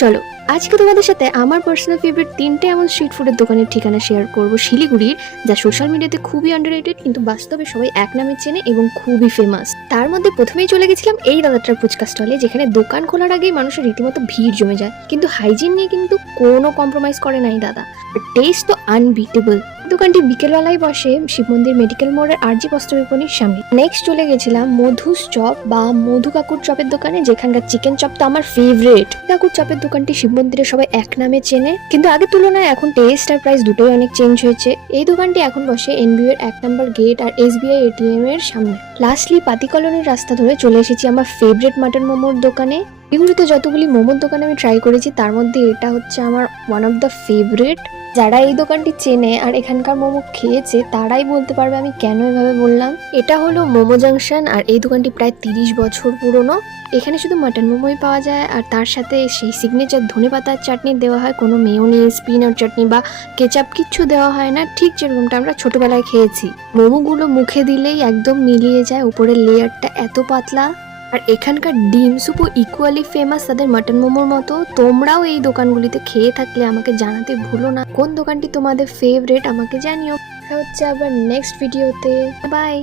চলো আজকে তোমাদের সাথে আমার পার্সোনাল ফেভারিট তিনটে এমন স্ট্রিট ফুডের দোকানের ঠিকানা শেয়ার করব শিলিগুড়ির, যা সোশ্যাল মিডিয়াতে খুবই আন্ডাররেটেড কিন্তু বাস্তবে সবাই এক নামে চেনে এবং খুবই ফেমাস। তার মধ্যে প্রথমেই চলে গেছিলাম এই দাদাটার ফুচকা স্টলে, যেখানে দোকান খোলার আগেই মানুষের রীতিমতো ভিড় জমে যায়, কিন্তু হাইজিন নিয়ে কিন্তু কোনো কম্প্রোমাইজ করে নাই দাদা। টেস্ট তো আনবিটেবল। দোকানটি বিকেলবেলায় বসে শিব মন্দির মেডিকেল মোড়ের আরজি বস্ত্র বিপণীর সামনে। নেক্সট চলে গেছিলাম মধুস চপ বা মধু কাকুর চপের দোকানে, যেখানকার চিকেন চপ তো আমার ফেভারিট। কাকুর চপের দোকানটি শিব মন্দিরে সবাই এক নামে চেনে, কিন্তু আগের তুলনায় এখন টেস্ট আর প্রাইস দুটোই অনেক চেঞ্জ হয়েছে। এই দোকানটি এখন বসে এনবিও এর 1 নম্বর গেট আর SBI ATM এর সামনে। লাস্টলি পাতি কলোনির রাস্তা ধরে চলে এসেছি আমার ফেভারিট মাটন মোমোর দোকানে। এগুলিতে যতগুলি মোমোর দোকানে আমি ট্রাই করেছি, তার মধ্যে এটা হচ্ছে আমার ওয়ান অফ দ্য ফেভারিট। যারা এই দোকানটি চেনে আর এখানকার মোমো খেয়েছে তারাই বলতে পারবে আমি কেন এভাবে বললাম। এটা হলো মোমো জাংশন আর এই দোকানটি প্রায় 30 বছর পুরনো। এখানে শুধু মাটন মোমোই পাওয়া যায় আর তার সাথে সেই সিগনেচার ধনেপাতার চাটনি দেওয়া হয়, কোনো মেয়োনিজ পিনাট চাটনি বা কেচাপ কিচ্ছু দেওয়া হয় না, ঠিক যেরকমটা আমরা ছোটবেলায় খেয়েছি। মোমোগুলো মুখে দিলেই একদম মিলিয়ে যায়, উপরের লেয়ারটা এত পাতলা। আর এখানকার ডিম সুপও ইকুয়ালি ফেমাস তাদের মাটন মোমোর মতো। তোমরাও এই দোকানগুলিতে খেয়ে থাকলে আমাকে জানাতে ভুলো না কোন দোকানটি তোমাদের ফেভারিট, আমাকে জানিও। দেখা হচ্ছে আবার নেক্সট ভিডিওতে। বাই।